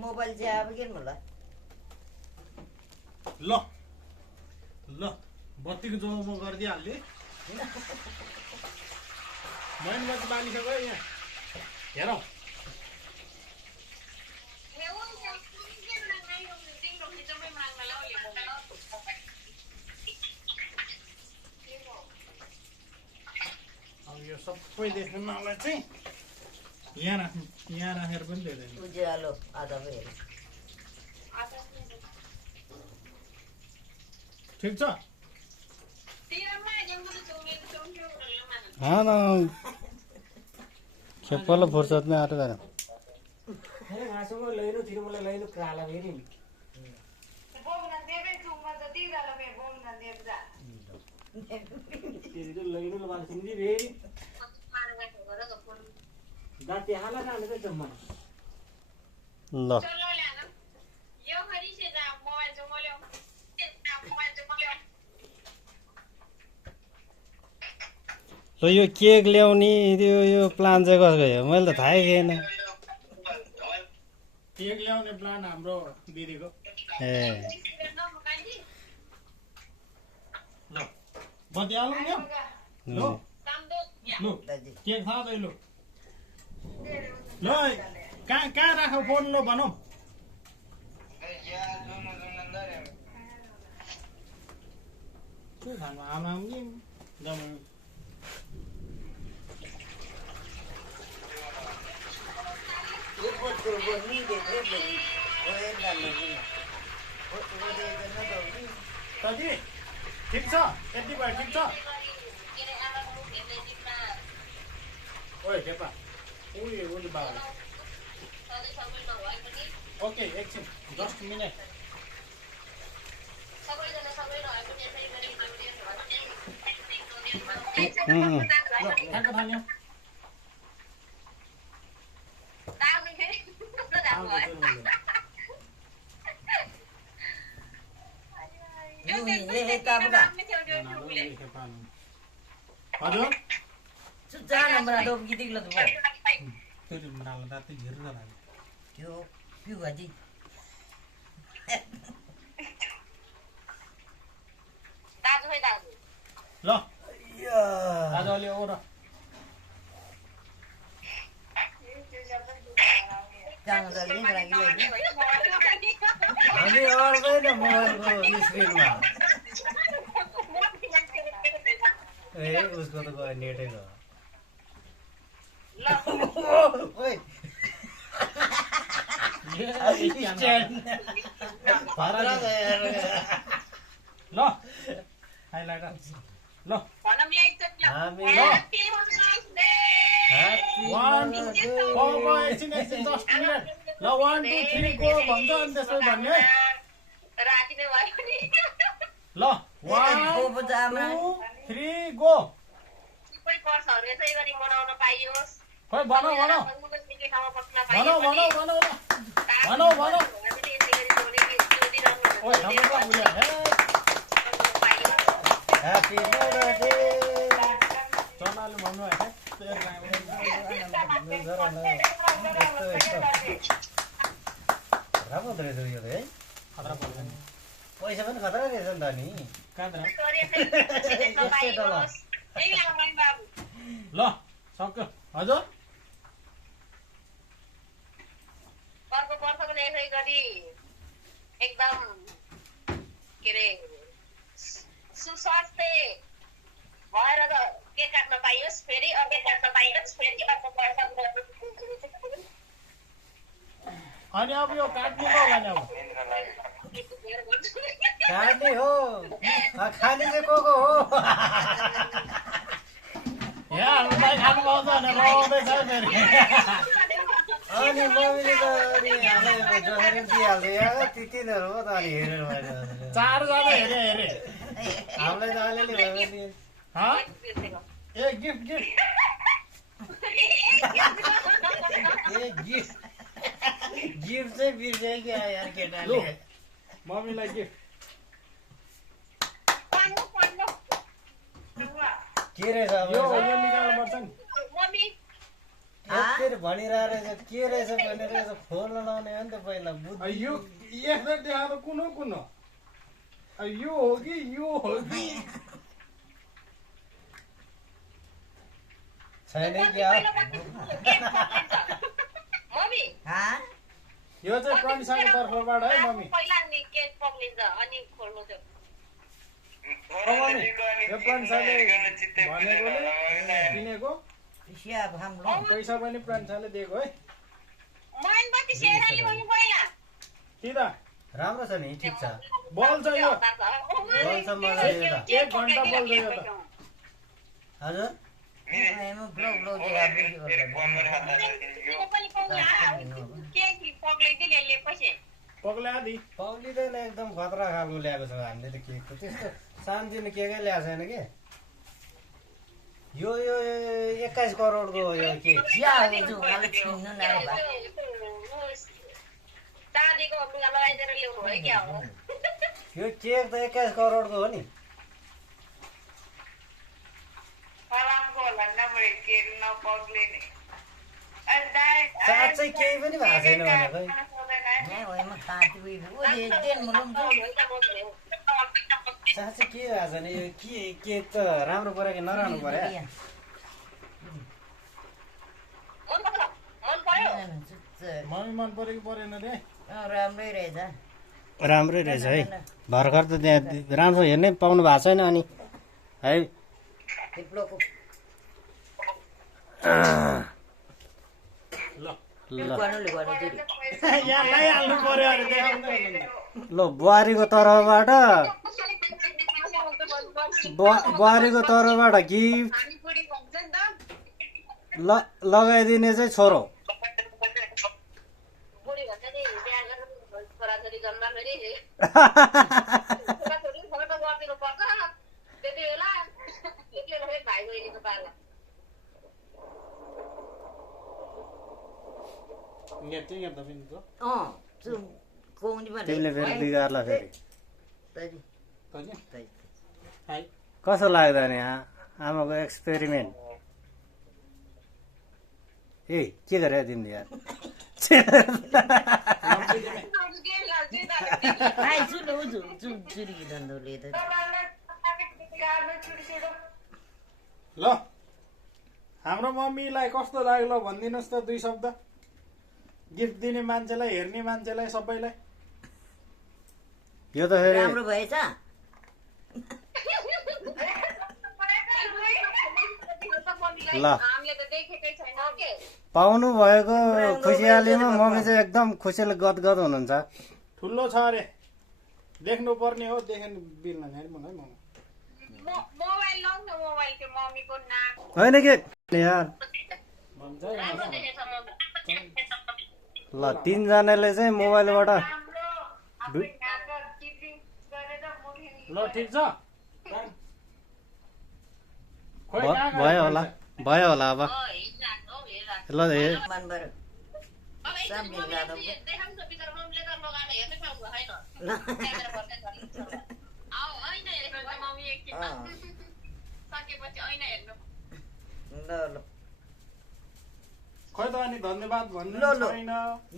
Mobile चाहिँ अब के होला ल ल बत्तीको जोमा म गरिदिइहाल्ने मैन बत्ती बालिसक्यो यहाँ हेरौँ अब यो सबै देख्नुलाई चाहिँ यहाँ राखेर पनि दिँदैन उज्यालो आधा पो हेर ठिक छ हाँ ना खेप्पल फुर्सद में आटे जाना घाँसमा लैनो थियो मलाई लैनो काला फेरि लैनो बाल सिन्दी फेरि दाँती हाला जाने त जम्मा ल ल यो केक ल्याउने यो प्लान चाहिँ कसको हो मैले त थाहै थिएन केक ल्याउने प्लान हाम्रो दिदीको ए ल बत्ती हालौँ नि ल ल केक खाँदै लु ल कहाँ राखौ फोन ल भनौँ के खानु आमा नि दादी ठिक छ यति भयो ठिक छ ओए खेपा उयो बाबा ओके एकछिन जस्ट मिनट ठ्याक्क थाल्यो हजुर जान बना दो गीत ल त्यो नाला त हेरेर लाग्यो त्यो पिउ गाजी ल आज अलि ओर जान जल्दी लागि हामी अड्दैन मोबाइलको स्क्रिनमा ए उसको त गयो नेटै गयो ओइ ल हाइलाइट ल एकछिन जस्ट मिनट ल 1 2 3 गो भन्छ अनि त्यसपछि भन्ने ल 1 2 3 गो खोइ भनौ ओए नम्बर बुझ्या ह्यापी बर्थडे चनाले भन्नु है राम्रो रहेछ यो है खतरा पर्दैन पैसा पनि खतरा रहेछ नि त नि ल सक्यो हजुर एकदम के अरे सुस्वास्थ्य भएर के काट्न पाइयोस् फेरि अर्को काट्न पाइयोस् फेरि अर्को अनि अब यो काट्नु त होला नि अब खाने हो खाने चाहिँ को हो यहाँ हामीलाई खानु पाउँछ भनेर आउँदैछ फेरि अनि मम्मीले त अनि हामीलाई जोखेर दिइहाल्थ्यो यहाँ तिनीहरू हो त अनि हेरेर भएर चार जाँदा हेरे हामीलाई त अलिअलि भयो नि ए गिफ्ट ए गिफ्ट चाहिँ बिर्स्यो क्या यार केटाले मम्मीलाई गिफ्ट के रहेछ अब यो निकाल्नु पर्छ नि फेरि भनिरहेको रहेछ के रहेछ भनेर फोन लाउने हो नि त पहिला बुद्धि यो यसलाई देखाएर कुन यो हो कि यो हो कि छैन क्या मम्मी यो चाहिँ प्रनिसाको तर्फबाट है मम्मी पहिला नि केक पक्लिन्छ अनि खोल्नु त्यो मम्मी यो प्रनिसाले भनेकोले किनेको पैसा पनि प्रनिसाले दिएको है मोमबत्ती सेराली भन्नु पहिला कि त राम्रो छ नि ठिक छ बल्छ यो बल्छ मलाई यो त 1 घण्टा बल्छ यो त हजुर पग्लादी पग्लिँदैन एकदम खतरा खालको ल्याएको छ हामीले त केकको त्यस्तो सानोतिनो केकै ल्याएको छैन कि यो 21 करोडको यो केक दादीको लुगा लगाइदिएर ल्याउनु है क्या हो यो केक त 21 करोडको हो नि साँच्चै केही पनि भएको छैन भने साँच्चै के भएको छैन यो केक त राम्रो पऱ्यो कि नराम्रो पऱ्यो मम्मी मन पऱ्यो कि परेन रे राम्रै रहेछ है भर्खर त त्यहाँ राम्रो हेर्नै पाउनु भएको छैन अनि है यहाँ लगाइहाल्नु पर्यो अरे देखाउँदै ल बुहारीको तर्फबाट गिफ्ट लगाइदिने चाहिँ छोरो तिमीले फेरि बिगार्ला फेरि कसो लाग्दा नि आमाको एक्सपेरिमेन्ट ए के गरे तिमीले यार ल हाम्रो मम्मीलाई कस्तो लाग्यो भनिदिनुहोस् त 2 शब्द गिफ्ट दिने मान्छेलाई हेर्ने मान्छेलाई सबैलाई यो त फेरि राम्रो भएछ ल पाउनु भएको खुसियालीमा मम्मी चाहिँ एकदम खुसीले गदगद हुनुहुन्छ ठुलो छ अरे देख्नु पर्ने हो देखेन बिल नखाने मलाई मोबाइल लाउँ न मोबाइल त्यो मम्मीको नाक होइन के यार भन्छ राम्रो देखेछ मम्मी ल 3 जनाले चाहिँ मोबाइलबाट ल ठिक छ भयो होला अब ल मनबाट खोइ त अनि धन्यवाद भन्नु छैन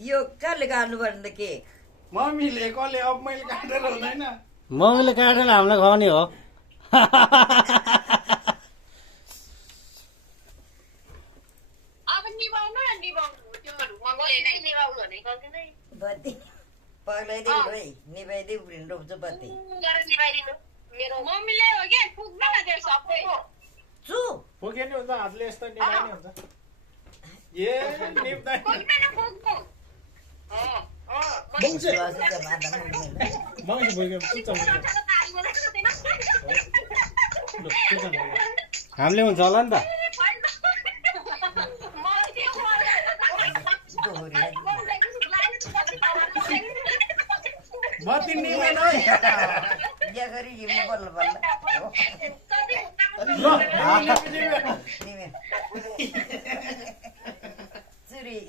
यो कसले गाड्नु पर्ने त के मम्मीले कसले अब मैले काटेर हुँदैन मम्मीले काटेर हामीलाई खुवाउने हो बत्ती पग्लाइदिनु है निभाइदिउ रोप्छु बत्ती मम्मीले हो क्या पुग्न न त्यो सबै छु पुग्यो नि हुन्छ हातले यस्तो निभाइने हुन्छ ए निप्दैन हामीले हुन्छ होला नि त बत्ती निभेन है या गरी हिँड्नु बल्ल बल्ल चुरी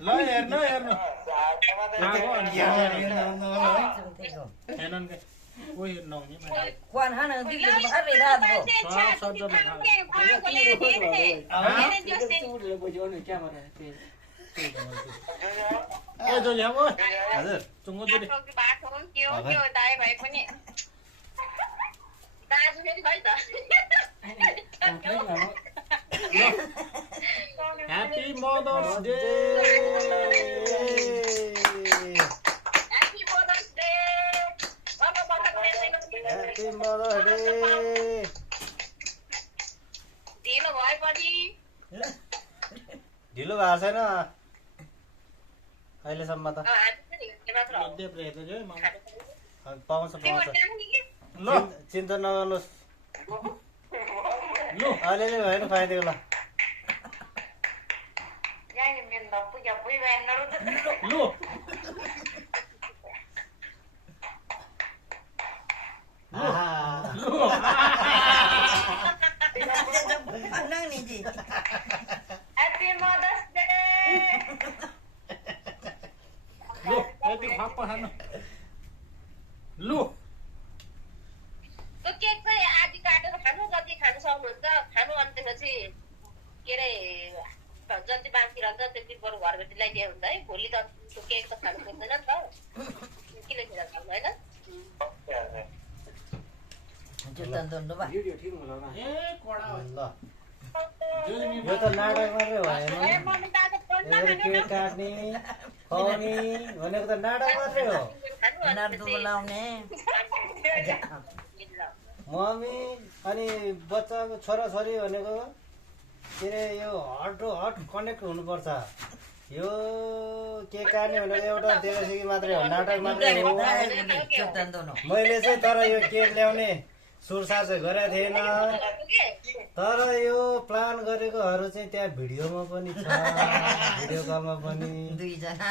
ल हेर्नु हेर्नु नहुने Quan hát là cái gì mà hát về ra rồi. चुडले बुझ्यो क्यामेरा ए जो ल्याऊ ओए हजुर चुङ्गो जोडी बाटो के हो दाइ भाइ पनि दाजु फेरि खै त happy mother's day happy mother's day happy mother's day ढिलो भएपछि ढिलो भएको छैन अहिलेसम्म त देब्रे हेर्दै जो है मामा पाउँछ ल चिन्ता नगर्नुहोस् लु अलिअलि भएन खुवाइदिएको ल लु लु Nang ni gì? Happy mother's day लु यति फाप्पा खानु लु त्यो केक चाहिँ आदि काटेर खानु जति खानु सक्नुहुन्छ खानु अनि त्यसपछि के अरे जति बाँकी रहन्छ त्यति बरु घरबेटीलाई दिए हुन्छ है भोलि त त्यो केक त खानु पर्दैन नि त किन किन खानु होइन Jutaan doon ba? भिडियो ठिक होला ए कडा ल यो त नाटक मात्रै भएन मम्मी दाजु फोन यसरी केक काट्ने खुवाउने भनेको त नाटक मात्रै हो Nard bulaउने. मम्मी अनि बच्चाको छोराछोरी भनेको के अरे यो हट कनेक्ट हुनुपर्छ यो केक काट्ने भनेको एउटा देवसिकी मात्रै हो नाटक मात्रै हो Jutaan doon. मैले चाहिँ तर यो केक ल्याउने सुरसार चाहिँ गरेको थिएन तर यो प्लान गरेकोहरू चाहिँ त्यहाँ भिडियोमा पनि छ भिडियो कलमा पनि दुईजना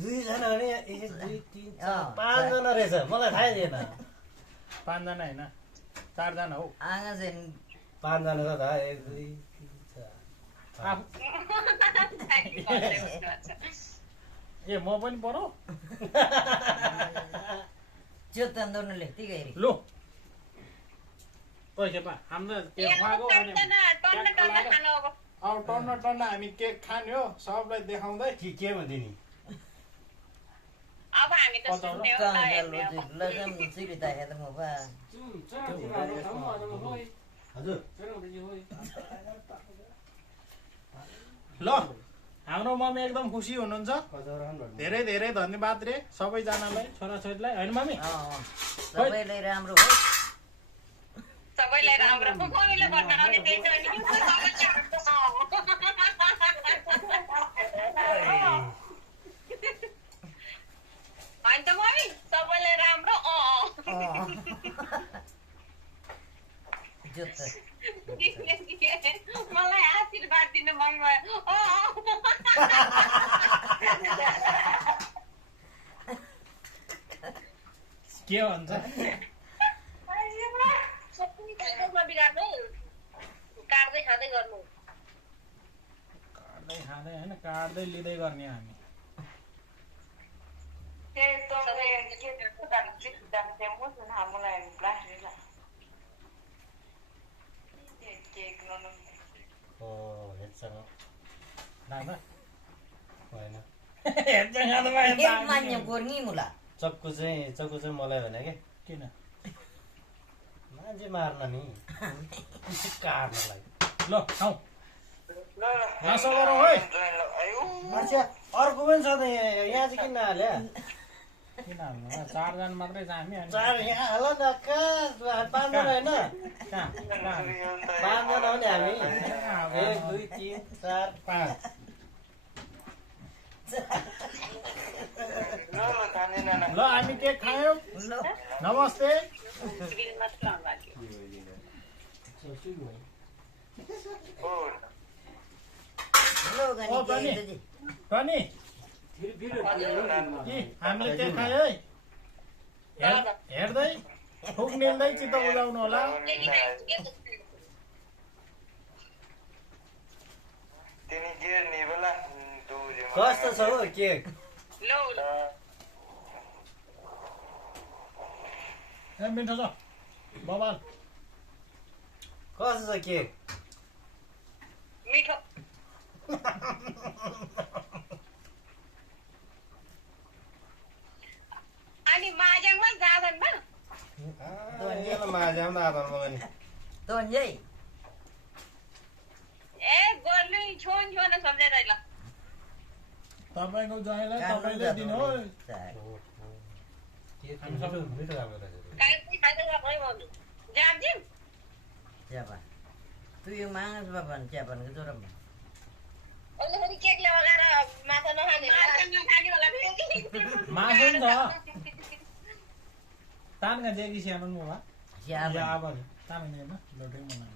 दुईजना भने एक दुई तिन चार पाँचजना रहेछ मलाई थाहै थिएन पाँचजना होइन चारजना हौ आँगा चाहिँ पाँचजना छ त एक दुई तिन चार ए म पनि परो Jutaan doon ulit. Tiga iri. लु ओइ खेपा हाम्रो केक खुवाएको अनि अब टन्न टन्न हामी केक खाने हो सबलाई देखाउँदै के भन्थे नि अब हामी त सुन्ने हो Kang galo din. Lasam siri tayo ito mo ba? हजुर ल हाम्रो मम्मी एकदम खुसी हुनुहुन्छ धेरै धेरै धन्यवाद रे सबैजनालाई छोराछोरीलाई होइन मम्मी Oo. Sabay राम्रो हो. सबैलाई राम्रो मम्मीले भन्न आउने त्यही छ नि होइन त मम्मी सबैलाई राम्रो Jutaan. मलाई आशीर्वाद दिनु मन भयो के भन्छ बिगार्नु काट्दै खाँदै गर्नु काट्दै खाँदै होइन काट्दै लिँदै गर्ने हामी हेर्छसँग राम्रा होइन एक manya gorngi mula. चक्कु चाहिँ मलाई भने के किन मान्छे मार्न नि काट्नलाई ल खाउँ नासो गरौँ है मान्छे अर्को पनि छ त यहाँ चाहिँ किन हाल्यो किन हाल्नु चारजना मात्रै छ हामी अनि चार यहाँ हाल न कहाँ पाँचजना होइन कहाँ पाँचजना हो नि हामी एक दुई तिन चार पाँच ल हामी केक खायौँ नमस्ते Hello Oh, gani Bani. ji. पनि हामीले केक खायो है हेर्दै फुक निल्दै चित्त बुझाउनु होला कस्तो छ हो केक ए मिठो छ बबाल कसो छ केक मिठो अनि माझ्याङमा जाँदैन बा माझ्यामा आधारमा पनि तोन्जै ए गर्नु छोन छोन सम्झेर ल तपाईँको ज्वाइँलाई तपाईँले दिनु हो मिठो राम्रो रहेछ काई खाँदै गए भन्नु जान्दिम चियापान तु यो मागस बाबा चियापानको जोरमा अहिले फेरि केक लगाएर माछा नखाने होला मासु नि त तानका जेकी स्यानो मोला या अब तान नि न लोटे मना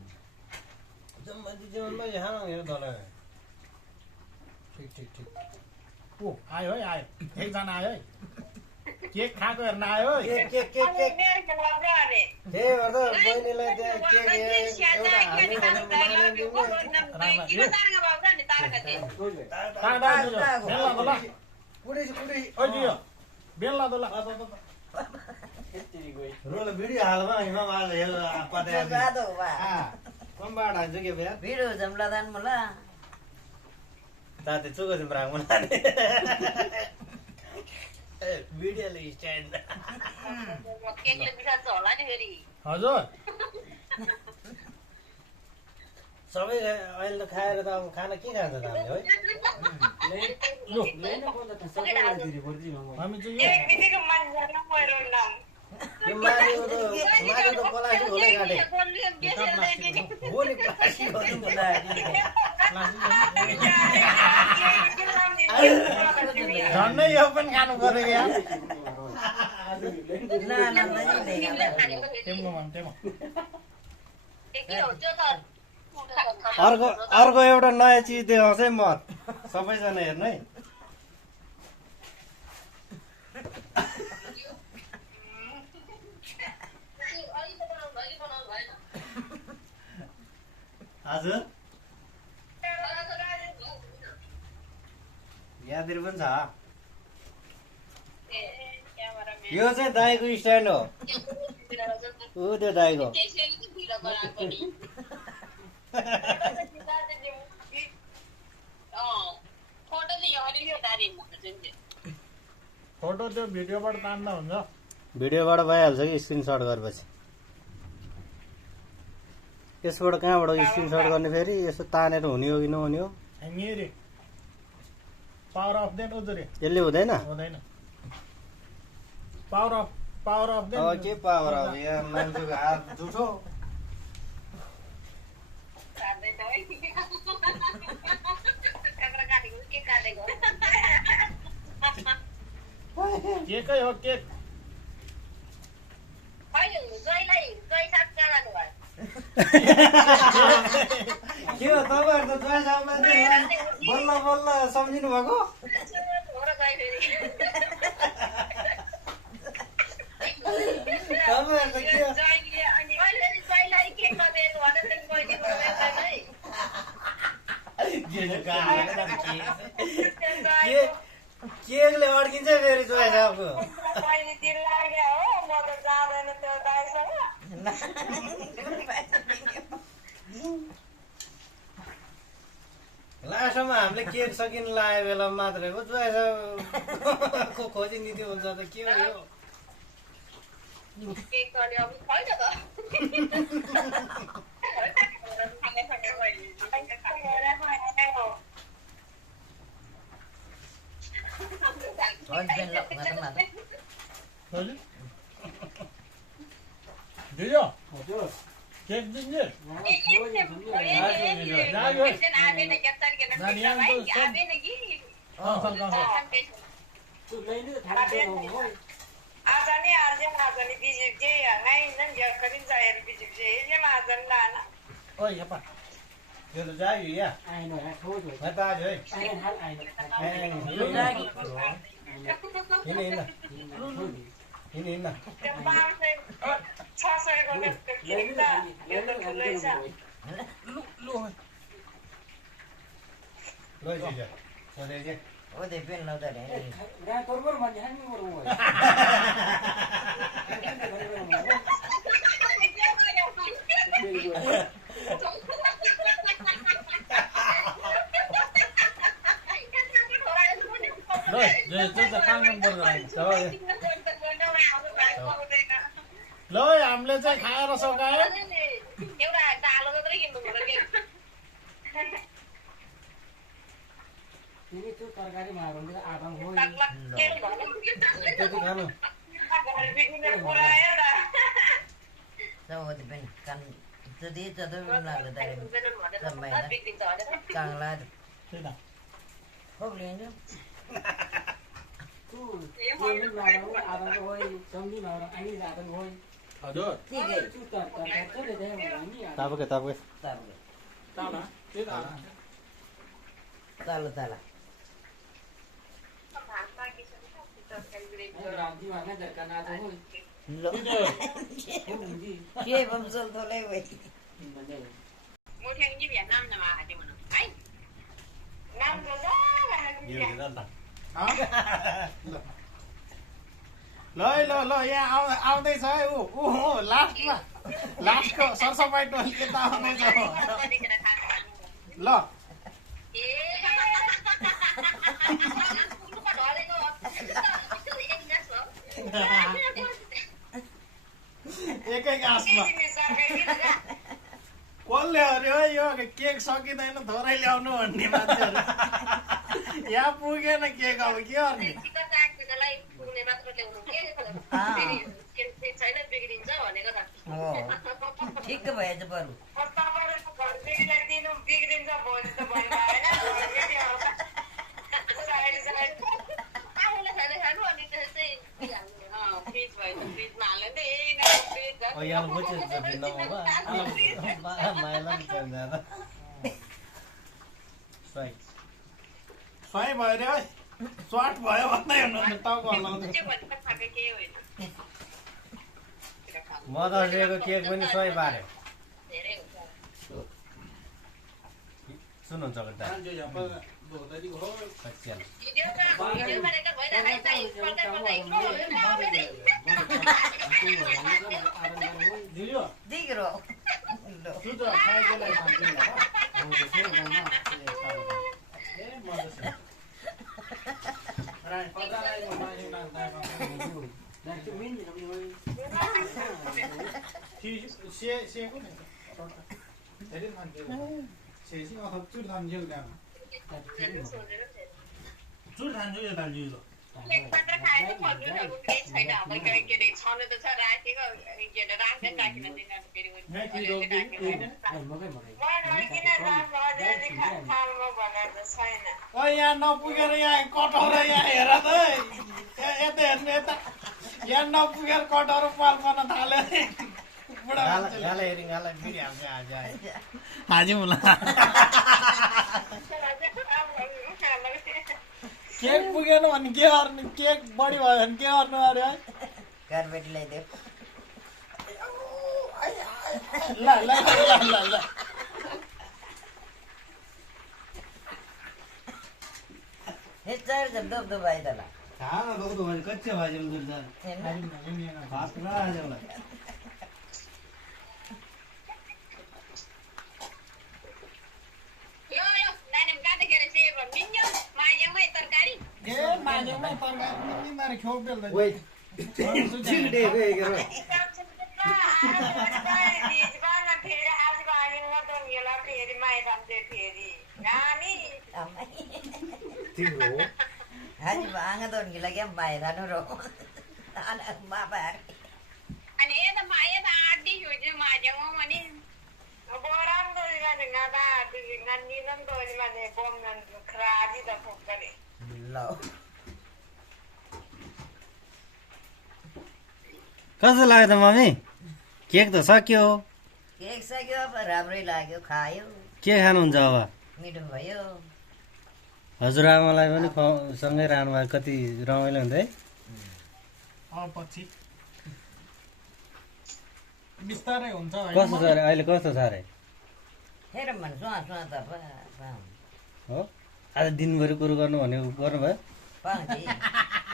जम्मा जीवनमा यहाँ हेर दला ठीक ठीक ठीक ओ आयो है आयो एकजना आयो है केक खाएको हेर्न आयो है केक केक केक केक त्यही भएर त बहिनीलाई त्यहाँ केक एउटा हामी बेल्ला रोल भिडियो हालमा हिमाम आज हेल पता जादो वा कमबाट हाल्छु के भ्या भिडियो जम्ला दान मला ताते चुको चाहिँ ब्राङ बनाने भिडियोले स्ट्यान्ड केकले बिसान्छ होला नि फेरि हजुर सबै अहिले त खाएर त अब खाना के खान्छ त हामीले है लु सबैलाई हामी चाहिँ यो यो माथिको त पलासी हुँदै काटे हो नि पलासी गर्नु झन्डै यो पनि खानु पर्यो यार अर्को एउटा नयाँ चिज देखाउँछ है म सबैजना हेर्नु है हजुर यहाँतिर पनि छ यो चाहिँ दाईको स्ट्यान्ड हो ऊ त्यो दाईको फोटो त्यो भिडियोबाट तान्दा हुन्छ भिडियोबाट भइहाल्छ कि स्क्रिनसट गरेपछि यसबाट कहाँबाट स्क्रिनसट गर्ने फेरि यस्तो तानेर हुने हो कि नहुने हो रे पावर अफ देन उजुरे यसले हुँदैन हुँदैन पावर अफ देन अब के पावर अब यहाँ मान्छेको हात जुठो केकै हो केक के हो तपाईँहरू त ज्वाइँ साहब मान्छे बल्ल बल्ल सम्झिनु भएको तपाईँहरू त के केकले अड्किन्छ फेरि ज्वाइँ साहबको लास्टमा हामीले केक सकिनु लागेको बेला मात्रै हो ज्वाइँ साहबको खोजी नीति हुन्छ त के हो यो दियो केक दिन्छ ओइ यपा त्यो त जाग्यो या आएन ठोस हो मैं त आज है आएन हाल आएन हिँड हिँड O de pin no da ra torbar ma jahan mo ro ल हामीले चाहिँ खाएर सकायो एउटा डालो मात्रै किन्नु पर्यो के तिमी त्यो तरकारी मागो भने आदम हो त्यति खानु Sao thì bên căn tôi đi cho tôi làm cái này làm mày đó càng là không liền nữa Ini malam abang tu hoi, somni malam ani datang hoi. हजुर ठीक है Itu tak ada dah ni. तापके तापके tao ताल त्यही त tao tao Ranti mana darkan ada hoi. lo Hindi. kia bấm sâu thôi lấy vậy mua theo như Việt Nam là mà thì mà ấy năm rồi đó là यो हेर ल ल यहाँ आउँदैछ है ऊ लास्टमा लास्टको सरसफाइ टोली यता आउँदैछ ल एकै गाँसमा कसले अरे है यो केक सकिँदैन थोरै ल्याउनु भन्ने मान्छेहरू यहाँ पुगेन केक अब के गर्ने छैन बिग्रिन्छ भनेको त हो ठिक भएछ बरु बिग्रिन्छ भोलि त भन्दा आफूले खाना खानु अनि चाहिँ फ्रिज भयो फ्रिजमा हाल्यो नि यहाँ बुझ्छ माइला पनि जाँदा सही सही भयो रे है स्वाट भयो भन्दै हुनुहुन्न टाउको हल्लाउँदै मदर्स डेको केक पनि सही पार्यो सुन्नुहुन्छ दिग्रो Nanti min kami hoi. Seiko नि धेरै खान्थ्यो सेसी अथवा चुर खान्थ्यो त्यहाँ चुर खान्थ्यो यो दाल जिरो यहाँ नपुगेर यहाँ कटहर यहाँ हेर त यता हेर्नु यता यहाँ नपुगेर कटहर पाल पर्न थाल्यो हाजी मुला केक पुगेन भने के गर्नु केक बढी भयो भने के गर्नु अरे है कार्पेट ल्याइदेऊ ल ल ल ल हे चार जब दब भाइ तला खाना दौतो भने कच्चे भाजी पनि दुर्छ भात पुरा आजला ए मानेमै तरकारी तिमीहरु खेउ बेल्दै ओइ छिडे गयो Haji bang don gila game bayar anu ro. Anak bapak. Ani eta maya da adi huje maja mo mani. Boram do dengan ada dengan ninan do ni mane bom nan kradi da fokare. Lo. कस्तो लाग्यो त mummy cake त सक्यो cake सक्यो पर राम्रै लाग्यो खायो के खानुहुन्छ अब मिठो भयो हजुरआमालाई पनि सँगै रहनु भयो कति रमाइलो हुन्छ है पछि बिस्तारै हुन्छ कस्तो छ अरे अहिले कस्तो छ अरे हेर मन सुहा सुहा त हो आज दिनभरि कुरो गर्नु भनेको गर्नुभयो पाउँछ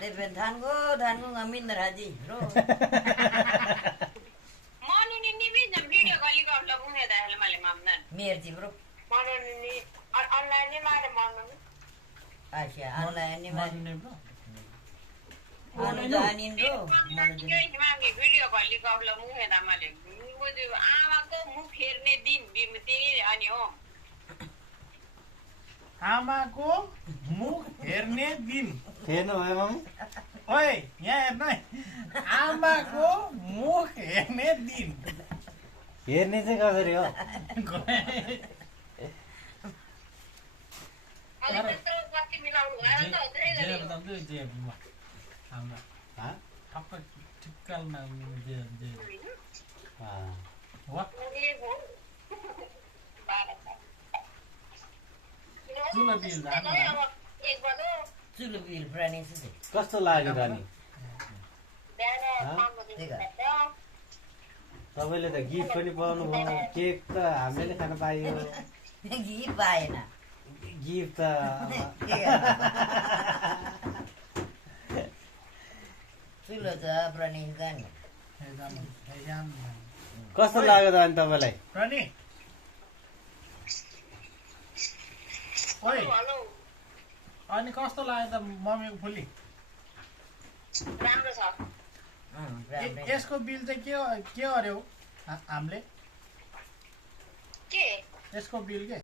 Đây bên than có ngamin na raji. Ro. Manu ni bisa video kali kau lagu ni dah lama mamnan. Mir ji bro. Manu ni online ni mana manu? Asya online ni mas. मर्ने bro Anu janin bro. Manu ni mana video kali kau lagu ni dah malam. Muzi awak tu muh herne din bimti ni ani om. आमाको मुख हेर्ने दिन हेर्नु भयो mummy ओइ यहाँ हेर्नु है आमाको मुख हेर्ने दिन हेर्ने चाहिँ कसरी हो Kalau betul pasti milau ada tu ada जे lagi. बताउँछु जे हाम्रो हाँ? ठप्प ठिक्कालमा जे जे अँ। हो Ni bu. Barat. चुलो बिल जानु एक बार Sulu bir prani sisi. कस्तो लाग्यो रानी biar तपाईँले त गिफ्ट पनि पाउनु भयो केक त हामीले नै खान पाइयो Gi paena. गिफ्ट त Sulu ta prani dan. कस्तो लाग्यो त अनि तपाईँलाई प्रणी ओइ Halo, अनि कस्तो लाग्यो त मम्मीको फुली राम्रो छ यसको बिल चाहिँ के अरे हो हामीले के यसको बिल के